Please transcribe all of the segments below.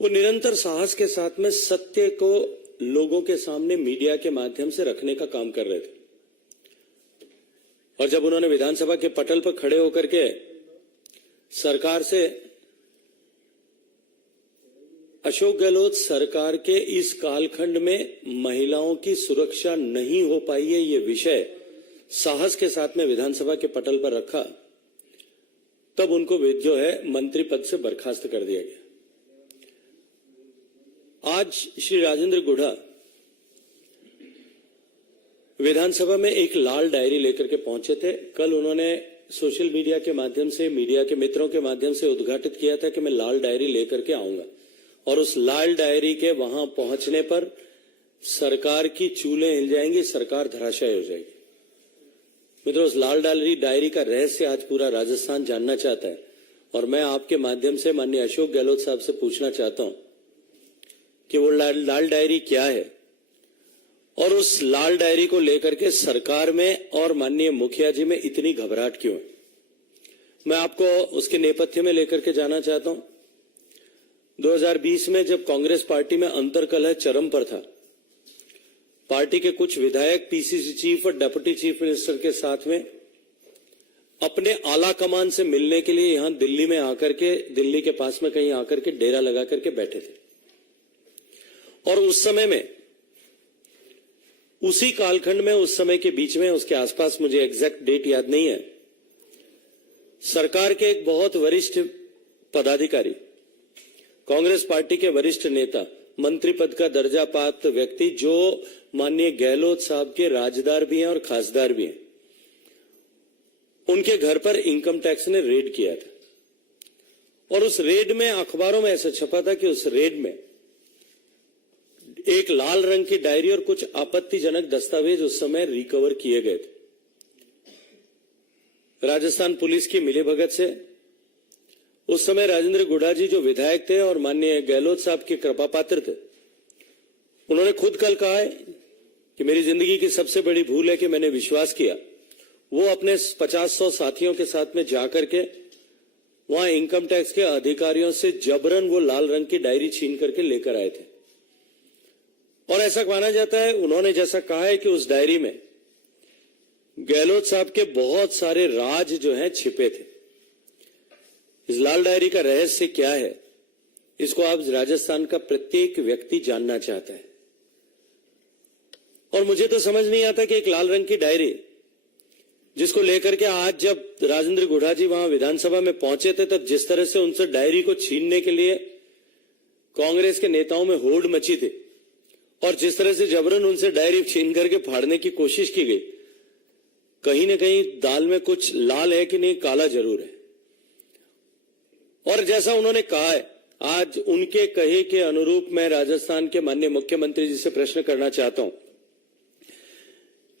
वो निरंतर साहस के साथ में सत्य को लोगों के सामने मीडिया के माध्यम से रखने का काम कर रहे थे। और जब उन्होंने विधानसभा के पटल पर खड़े होकर के सरकार से अशोक गहलोत सरकार के इस कालखंड में महिलाओं की सुरक्षा नहीं हो पाई है, ये विषय साहस के साथ में विधानसभा के पटल पर रखा, तब उनको जो है मंत्री पद से बर्खास्त कर दिया गया। आज श्री राजेंद्र गुढ़ा विधानसभा में एक लाल डायरी लेकर के पहुंचे थे। कल उन्होंने सोशल मीडिया के माध्यम से, मीडिया के मित्रों के माध्यम से उद्घाटित किया था कि मैं लाल डायरी लेकर के आऊंगा, और उस लाल डायरी के वहां पहुंचने पर सरकार की चूलें हिल जाएंगी, सरकार धराशायी हो जाएगी। मित्रों, उस लाल डायरी का रहस्य आज पूरा राजस्थान जानना चाहता है, और मैं आपके माध्यम से माननीय अशोक गहलोत साहब से पूछना चाहता हूं कि वो लाल डायरी क्या है, और उस लाल डायरी को लेकर के सरकार में और माननीय मुखिया जी में इतनी घबराहट क्यों है। मैं आपको उसके नेपथ्य में लेकर के जाना चाहता हूं। 2020 में जब कांग्रेस पार्टी में अंतर्कलह चरम पर था, पार्टी के कुछ विधायक पीसीसी चीफ और डिप्टी चीफ मिनिस्टर के साथ में अपने आला कमान से मिलने के लिए यहां दिल्ली में आकर के, दिल्ली के पास में कहीं आकर के डेरा लगा करके बैठे थे। और उस समय में, उसी कालखंड में, उस समय के बीच में, उसके आसपास, मुझे एग्जैक्ट डेट याद नहीं है, सरकार के एक बहुत वरिष्ठ पदाधिकारी, कांग्रेस पार्टी के वरिष्ठ नेता, मंत्री पद का दर्जा प्राप्त व्यक्ति, जो माननीय गहलोत साहब के राजदार भी हैं और खासदार भी हैं, उनके घर पर इनकम टैक्स ने रेड किया था। और उस रेड में अखबारों में ऐसा छपा था कि उस रेड में एक लाल रंग की डायरी और कुछ आपत्तिजनक दस्तावेज उस समय रिकवर किए गए थे। राजस्थान पुलिस की मिलीभगत से उस समय राजेंद्र गुढ़ा जी जो विधायक थे और माननीय गहलोत साहब के कृपा पात्र थे, उन्होंने खुद कल कहा है कि मेरी जिंदगी की सबसे बड़ी भूल है कि मैंने विश्वास किया। वो अपने 50-100 साथियों के साथ में जाकर के वहां इनकम टैक्स के अधिकारियों से जबरन वो लाल रंग की डायरी छीन करके लेकर आए थे। और ऐसा माना जाता है, उन्होंने जैसा कहा है कि उस डायरी में गहलोत साहब के बहुत सारे राज जो हैं छिपे थे। इस लाल डायरी का रहस्य क्या है, इसको आप राजस्थान का प्रत्येक व्यक्ति जानना चाहता है। और मुझे तो समझ नहीं आता कि एक लाल रंग की डायरी, जिसको लेकर के आज जब राजेंद्र गुढ़ा जी वहां विधानसभा में पहुंचे थे, तब जिस तरह से उनसे डायरी को छीनने के लिए कांग्रेस के नेताओं में होड़ मची थी, और जिस तरह से जबरन उनसे डायरी छीन करके फाड़ने की कोशिश की गई, कहीं ना कहीं दाल में कुछ लाल है कि नहीं, काला जरूर है। और जैसा उन्होंने कहा है, आज उनके कहे के अनुरूप मैं राजस्थान के माननीय मुख्यमंत्री जी से प्रश्न करना चाहता हूं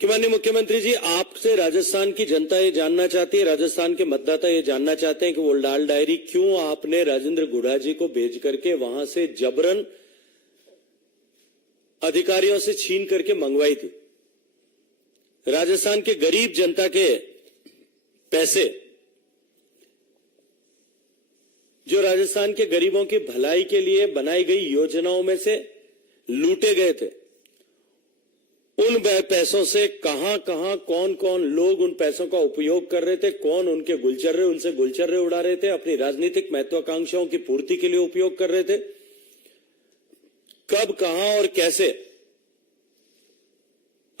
कि माननीय मुख्यमंत्री जी, आपसे राजस्थान की जनता ये जानना चाहती है, राजस्थान के मतदाता ये जानना चाहते हैं कि वो लाल डायरी क्यों आपने राजेंद्र गुढ़ा जी को भेज करके वहां से जबरन अधिकारियों से छीन करके मंगवाई थी। राजस्थान के गरीब जनता के पैसे जो राजस्थान के गरीबों की भलाई के लिए बनाई गई योजनाओं में से लूटे गए थे, उन पैसों से कहां कहां कौन कौन लोग उन पैसों का उपयोग कर रहे थे, कौन उनके उनसे गुलचर्रे उड़ा रहे थे, अपनी राजनीतिक महत्वाकांक्षाओं की पूर्ति के लिए उपयोग कर रहे थे, कब, कहां और कैसे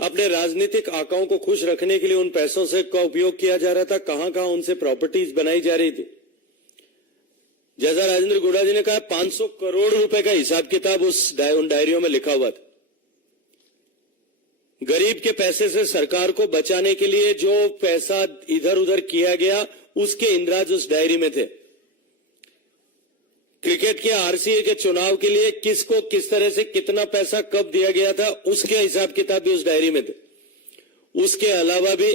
अपने राजनीतिक आकाओं को खुश रखने के लिए उन पैसों से का उपयोग किया जा रहा था, कहां कहां उनसे प्रॉपर्टीज बनाई जा रही थी। जैसा राजेंद्र गुढ़ा जी ने कहा, 500 करोड़ रुपए का हिसाब किताब उन डायरियों में लिखा हुआ था। गरीब के पैसे से सरकार को बचाने के लिए जो पैसा इधर उधर किया गया, उसके इंद्राज उस डायरी में थे। क्रिकेट के आरसीए के चुनाव के लिए किसको किस तरह से कितना पैसा कब दिया गया था, उसके हिसाब किताब भी उस डायरी में थे। उसके अलावा भी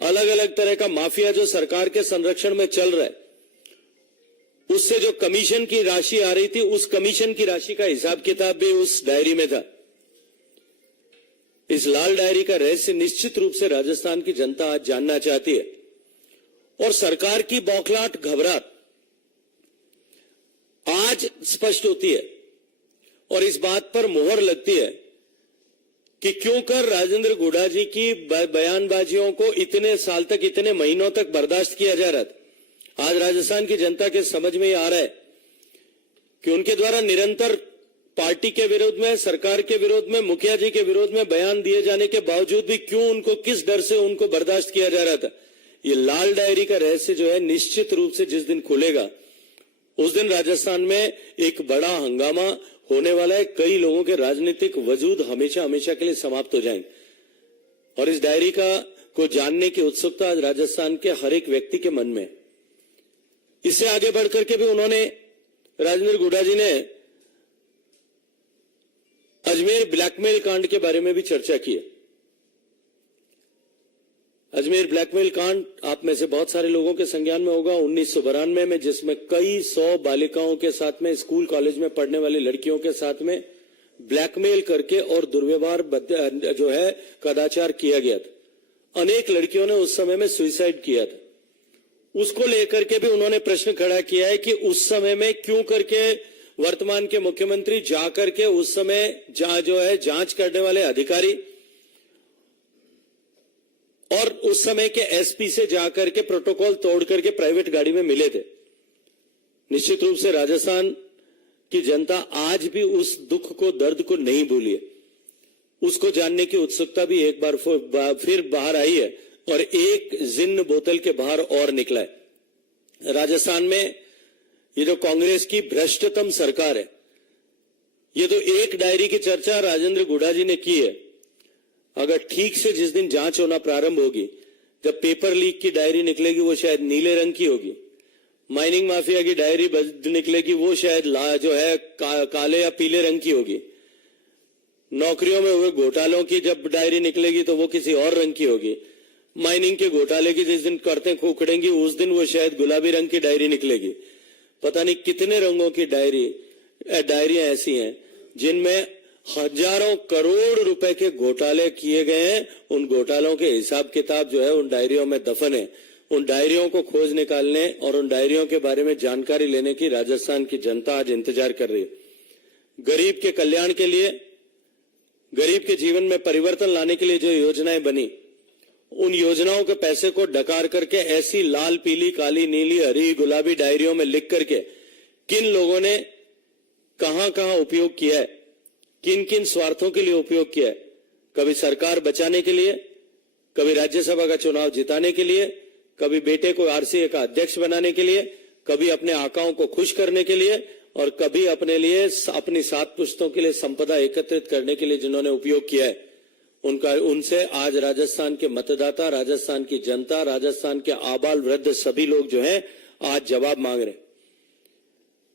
अलग अलग तरह का माफिया जो सरकार के संरक्षण में चल रहा है, उससे जो कमीशन की राशि आ रही थी, उस कमीशन की राशि का हिसाब किताब भी उस डायरी में था। इस लाल डायरी का रहस्य निश्चित रूप से राजस्थान की जनता आज जानना चाहती है। और सरकार की बौखलाहट, घबराहट, आज स्पष्ट होती है और इस बात पर मोहर लगती है कि क्यों कर राजेंद्र गुढ़ा जी की बयानबाजियों को इतने साल तक, इतने महीनों तक बर्दाश्त किया जा रहा था। आज राजस्थान की जनता के समझ में आ रहा है कि उनके द्वारा निरंतर पार्टी के विरोध में, सरकार के विरोध में, मुखिया जी के विरोध में बयान दिए जाने के बावजूद भी क्यों उनको, किस डर से उनको बर्दाश्त किया जा रहा था। ये लाल डायरी का रहस्य जो है निश्चित रूप से जिस दिन खुलेगा उस दिन राजस्थान में एक बड़ा हंगामा होने वाला है। कई लोगों के राजनीतिक वजूद हमेशा हमेशा के लिए समाप्त हो जाएंगे और इस डायरी को जानने की उत्सुकता आज राजस्थान के हर एक व्यक्ति के मन में। इससे आगे बढ़कर के भी उन्होंने, राजेंद्र गुढ़ा जी ने अजमेर ब्लैकमेल कांड के बारे में भी चर्चा की है। अजमेर ब्लैकमेल कांड आप में से बहुत सारे लोगों के संज्ञान में होगा। 1992 में, जिसमें कई 100 बालिकाओं के साथ में, स्कूल कॉलेज में पढ़ने वाली लड़कियों के साथ में ब्लैकमेल करके और दुर्व्यवहार जो है कदाचार किया गया था। अनेक लड़कियों ने उस समय में सुसाइड किया था। उसको लेकर के भी उन्होंने प्रश्न खड़ा किया है कि उस समय में क्यों करके वर्तमान के मुख्यमंत्री जाकर के उस समय जो है जांच करने वाले अधिकारी और उस समय के एसपी से जाकर के प्रोटोकॉल तोड़ करके प्राइवेट गाड़ी में मिले थे। निश्चित रूप से राजस्थान की जनता आज भी उस दुख को, दर्द को नहीं भूली है। उसको जानने की उत्सुकता भी एक बार फिर बाहर आई है और एक जिन्न बोतल के बाहर और निकला है। राजस्थान में ये जो कांग्रेस की भ्रष्टतम सरकार है, ये तो एक डायरी की चर्चा राजेंद्र गुढ़ा जी ने की है। अगर ठीक से जिस दिन जांच होना प्रारंभ होगी, जब पेपर लीक की डायरी निकलेगी वो शायद नीले रंग की होगी। माइनिंग माफिया की डायरी निकलेगी वो शायद जो है काले या पीले रंग की होगी। नौकरियों में हुए घोटालों की जब डायरी निकलेगी तो वो किसी और रंग की होगी। माइनिंग के घोटाले की जिस दिन करते उखड़ेंगी उस दिन वो शायद गुलाबी रंग की डायरी निकलेगी। पता नहीं कितने रंगों की डायरियां ऐसी हैं जिनमें हजारों करोड़ रुपए के घोटाले किए गए हैं। उन घोटालों के हिसाब किताब जो है उन डायरियों में दफन है। उन डायरियों को खोज निकालने और उन डायरियों के बारे में जानकारी लेने की राजस्थान की जनता आज इंतजार कर रही है। गरीब के कल्याण के लिए, गरीब के जीवन में परिवर्तन लाने के लिए जो योजनाएं बनी, उन योजनाओं के पैसे को डकार करके ऐसी लाल, पीली, काली, नीली, हरी, गुलाबी डायरियों में लिख करके किन लोगों ने कहां कहां उपयोग किया है, किन किन स्वार्थों के लिए उपयोग किया है। कभी सरकार बचाने के लिए, कभी राज्यसभा का चुनाव जिताने के लिए, कभी बेटे को आरसीए का अध्यक्ष बनाने के लिए, कभी अपने आकाओं को खुश करने के लिए और कभी अपने लिए, अपनी 7 पुश्तों के लिए संपदा एकत्रित करने के लिए जिन्होंने उपयोग किया है, उनसे आज राजस्थान के मतदाता, राजस्थान की जनता, राजस्थान के आबाल वृद्ध सभी लोग जो हैं आज जवाब मांग रहे हैं।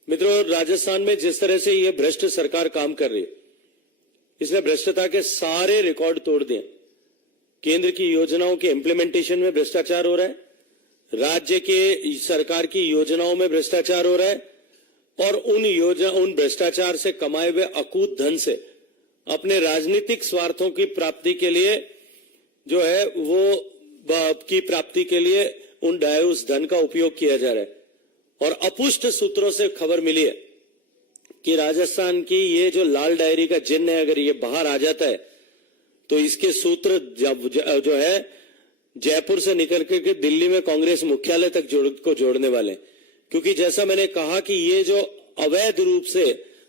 मित्रों, राजस्थान में जिस तरह से ये भ्रष्ट सरकार काम कर रही है, इसने भ्रष्टता के सारे रिकॉर्ड तोड़ दिए। केंद्र की योजनाओं के इंप्लीमेंटेशन में भ्रष्टाचार हो रहा है, राज्य के सरकार की योजनाओं में भ्रष्टाचार हो रहा है और उन भ्रष्टाचार से कमाए हुए अकूत धन से अपने राजनीतिक स्वार्थों की प्राप्ति के लिए जो है उस धन का उपयोग किया जा रहा है। और अपुष्ट सूत्रों से खबर मिली है कि राजस्थान की ये जो लाल डायरी का जिन्न है, अगर ये बाहर आ जाता है तो इसके सूत्र जो है जयपुर से निकल के दिल्ली में कांग्रेस मुख्यालय तक जोड़ने वाले हैं। क्योंकि जैसा मैंने कहा कि ये जो अवैध रूप से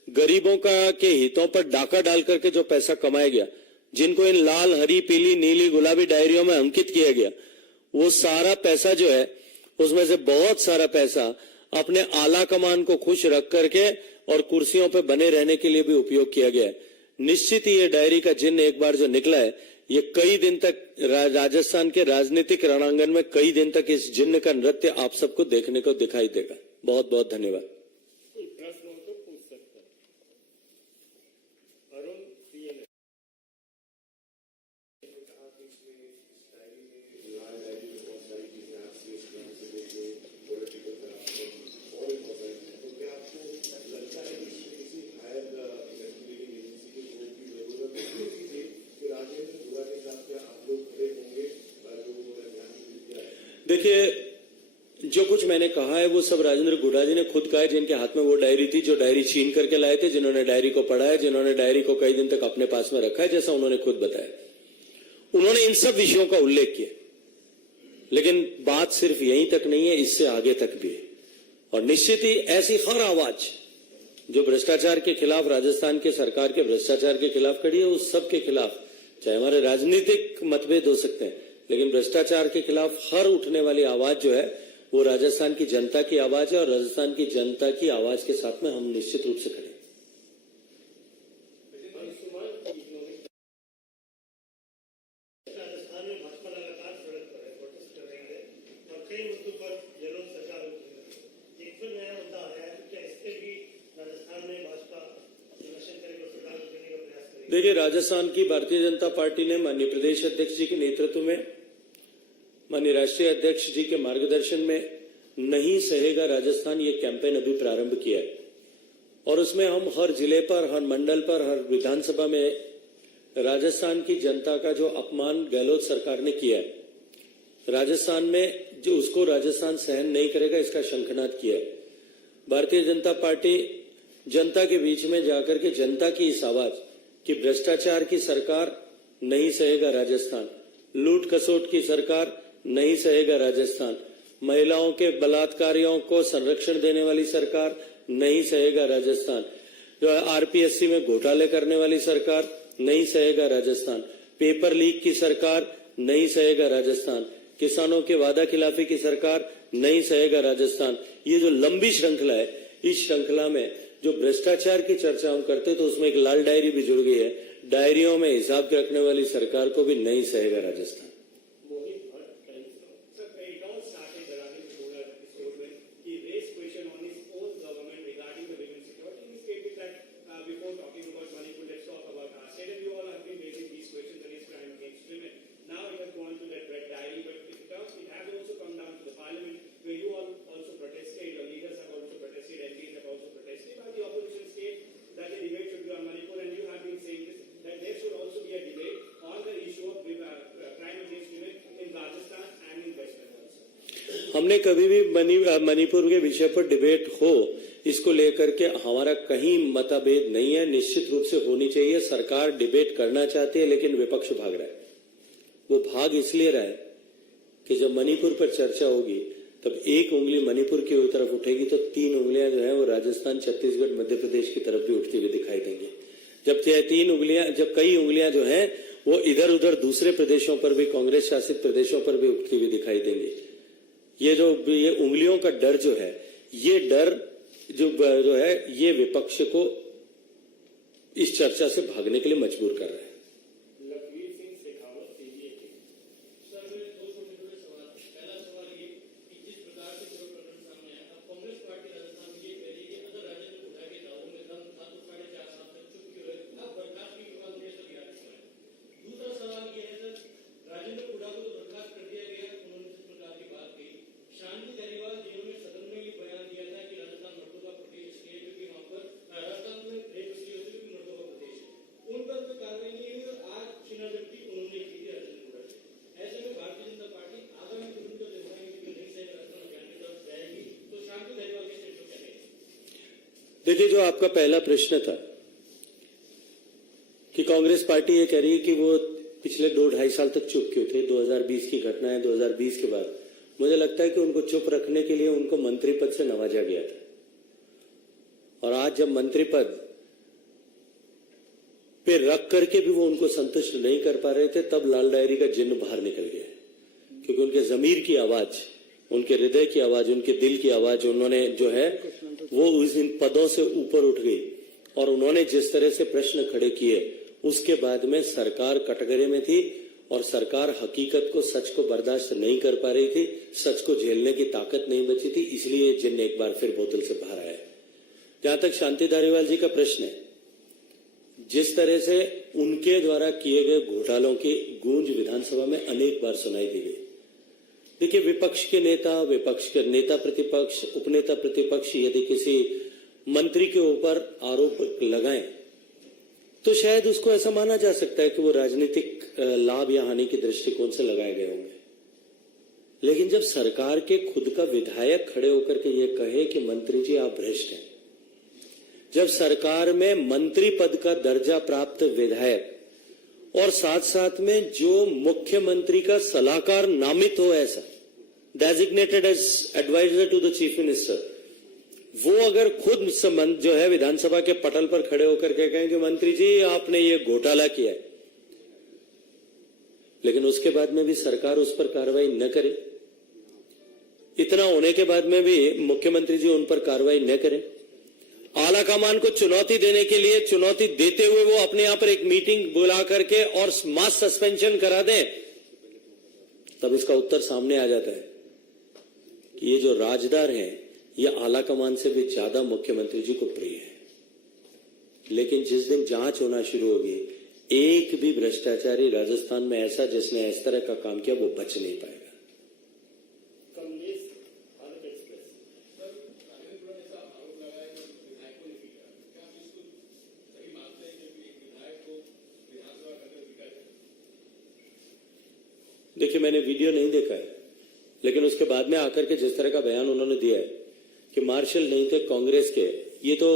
गरीबों के हितों पर डाका डाल करके जो पैसा कमाया गया, जिनको इन लाल, हरी, पीली, नीली, गुलाबी डायरियों में अंकित किया गया, वो सारा पैसा जो है उसमें से बहुत सारा पैसा अपने आला कमान को खुश रख करके और कुर्सियों पर बने रहने के लिए भी उपयोग किया गया है। निश्चित ही ये डायरी का जिन्न एक बार जो निकला है, ये कई दिन तक राजस्थान के राजनीतिक रणांगन में कई दिन तक इस जिन्न का नृत्य आप सबको देखने को दिखाई देगा। बहुत बहुत धन्यवाद। देखिए, जो कुछ मैंने कहा है वो सब राजेंद्र गुढ़ा जी ने खुद कहा है, जिनके हाथ में वो डायरी थी, जो डायरी छीन करके लाए थे, जिन्होंने डायरी को पढ़ा है, जिन्होंने डायरी को कई दिन तक अपने पास में रखा है, जैसा उन्होंने खुद बताया। उन्होंने इन सब विषयों का उल्लेख किया, लेकिन बात सिर्फ यहीं तक नहीं है, इससे आगे तक भी है। और निश्चित ही ऐसी हर आवाज जो भ्रष्टाचार के खिलाफ, राजस्थान के सरकार के भ्रष्टाचार के खिलाफ खड़ी है, उस सब के खिलाफ, चाहे हमारे राजनीतिक मतभेद हो सकते हैं, लेकिन भ्रष्टाचार के खिलाफ हर उठने वाली आवाज जो है वो राजस्थान की जनता की आवाज है, और राजस्थान की जनता की आवाज के साथ में हम निश्चित रूप से खड़े हैं। राजस्थान में भाजपा लगातार सड़क पर है, प्रोटेस्ट कर रही है और कई मुद्दों पर जलोर सरकार एक फिर नया मुद्दा आया है, क्या इसके भी राजस्थान में भाजपा प्रदर्शन करेगी और सरकार को देने का प्रयास करेगी? देखिए, राजस्थान की भारतीय जनता पार्टी ने माननीय प्रदेश अध्यक्ष जी के नेतृत्व में, माननीय राष्ट्रीय अध्यक्ष जी के मार्गदर्शन में नहीं सहेगा राजस्थान ये कैंपेन अभी प्रारंभ किया है, और उसमें हम हर जिले पर, हर मंडल पर, हर विधानसभा में राजस्थान की जनता का जो अपमान गहलोत सरकार ने किया है, राजस्थान में जो उसको राजस्थान सहन नहीं करेगा, इसका शंखनाद किया है। भारतीय जनता पार्टी जनता के बीच में जाकर के जनता की इस आवाज कि भ्रष्टाचार की सरकार नहीं सहेगा राजस्थान, लूट खसोट की सरकार नहीं सहेगा राजस्थान, महिलाओं के बलात्कारियों को संरक्षण देने वाली सरकार नहीं सहेगा राजस्थान, जो आरपीएससी में घोटाले करने वाली सरकार नहीं सहेगा राजस्थान, पेपर लीक की सरकार नहीं सहेगा राजस्थान, किसानों के वादा खिलाफी की सरकार नहीं सहेगा राजस्थान। ये जो लंबी श्रृंखला है, इस श्रृंखला में जो भ्रष्टाचार की चर्चा हम करते तो उसमें एक लाल डायरी भी जुड़ गई है, डायरियों में हिसाब रखने वाली सरकार को भी नहीं सहेगा राजस्थान। हमने कभी भी मणिपुर के विषय पर डिबेट हो, इसको लेकर के हमारा कहीं मतभेद नहीं है, निश्चित रूप से होनी चाहिए। सरकार डिबेट करना चाहती है, लेकिन विपक्ष भाग रहा है। वो भाग इसलिए रहा है कि जब मणिपुर पर चर्चा होगी तब एक उंगली मणिपुर की तरफ उठेगी तो तीन उंगलियां जो है वो राजस्थान, छत्तीसगढ़, मध्य प्रदेश की तरफ भी उठती हुई दिखाई देंगी। जब कई उंगलियां जो है वो इधर उधर दूसरे प्रदेशों पर भी, कांग्रेस शासित प्रदेशों पर भी उठती हुई दिखाई देंगी। ये उंगलियों का डर जो है, ये डर जो है ये विपक्ष को इस चर्चा से भागने के लिए मजबूर कर रहा है। देखिए, जो आपका पहला प्रश्न था कि कांग्रेस पार्टी ये कह रही है कि वो पिछले 2-2.5 साल तक चुप क्यों थे, 2020 की घटना है, 2020 के बाद मुझे लगता है कि उनको चुप रखने के लिए उनको मंत्री पद से नवाजा गया था, और आज जब मंत्री पद पे रख करके भी वो उनको संतुष्ट नहीं कर पा रहे थे, तब लाल डायरी का जिन्न बाहर निकल गया, क्योंकि उनके जमीर की आवाज, उनके हृदय की आवाज, उनके दिल की आवाज उन्होंने जो है वो इन पदों से ऊपर उठ गई, और उन्होंने जिस तरह से प्रश्न खड़े किए उसके बाद में सरकार कटघरे में थी, और सरकार हकीकत को, सच को बर्दाश्त नहीं कर पा रही थी, सच को झेलने की ताकत नहीं बची थी, इसलिए जिन्न एक बार फिर बोतल से बाहर आया। जहां तक शांति धारीवाल जी का प्रश्न है, जिस तरह से उनके द्वारा किए गए घोटालों की गूंज विधानसभा में अनेक बार सुनाई दी गई। देखिए, विपक्ष के नेता प्रतिपक्ष, उपनेता प्रतिपक्ष यदि किसी मंत्री के ऊपर आरोप लगाएं तो शायद उसको ऐसा माना जा सकता है कि वो राजनीतिक लाभ या हानि के दृष्टिकोण से लगाए गए होंगे, लेकिन जब सरकार के खुद का विधायक खड़े होकर के ये कहे कि मंत्री जी आप भ्रष्ट हैं, जब सरकार में मंत्री पद का दर्जा प्राप्त विधायक और साथ साथ में जो मुख्यमंत्री का सलाहकार नामित हो, ऐसा designated as adviser to the chief minister, वो अगर खुद जो है विधानसभा के पटल पर खड़े होकर के कहें कि मंत्री जी आपने ये घोटाला किया है, लेकिन उसके बाद में भी सरकार उस पर कार्रवाई न करे, इतना होने के बाद में भी मुख्यमंत्री जी उन पर कार्रवाई न करें, आला कमान को चुनौती देने के लिए चुनौती देते हुए वो अपने यहां पर एक मीटिंग बुला करके और मास सस्पेंशन करा दें, तब इसका उत्तर सामने आ जाता है कि ये जो राजदार हैं ये आला कमान से भी ज्यादा मुख्यमंत्री जी को प्रिय है। लेकिन जिस दिन जांच होना शुरू होगी, एक भी भ्रष्टाचारी राजस्थान में ऐसा जिसने इस तरह का काम किया वो बच नहीं पाएगा। देखिए, मैंने वीडियो नहीं देखा है, लेकिन उसके बाद में आकर के जिस तरह का बयान उन्होंने दिया है कि मार्शल नहीं थे कांग्रेस के, ये तो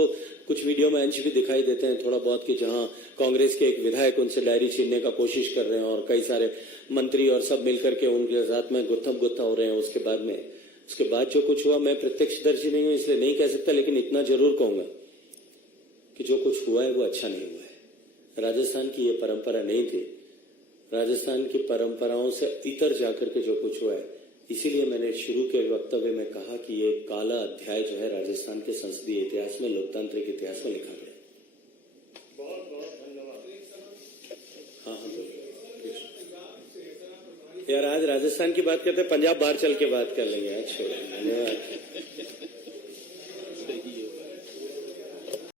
कुछ वीडियो में अंश भी दिखाई देते हैं थोड़ा बहुत कि जहां कांग्रेस के एक विधायक उनसे डायरी छीनने का कोशिश कर रहे हैं और कई सारे मंत्री और सब मिलकर के उनके साथ में गुत्थम गुत्था हो रहे हैं। उसके बाद जो कुछ हुआ, मैं प्रत्यक्षदर्शी नहीं हूं इसलिए नहीं कह सकता, लेकिन इतना जरूर कहूंगा कि जो कुछ हुआ है वो अच्छा नहीं हुआ है। राजस्थान की ये परंपरा नहीं थी। राजस्थान की परंपराओं से इतर जाकर के जो कुछ हुआ है, इसीलिए मैंने शुरू के वक्तव्य में कहा कि ये काला अध्याय जो है राजस्थान के संसदीय इतिहास में, लोकतांत्रिक इतिहास में लिखा गया। बहुत बहुत धन्यवाद। हाँ, यार आज राजस्थान की बात करते हैं, पंजाब बाहर चल के बात कर लेंगे। अच्छा, धन्यवाद।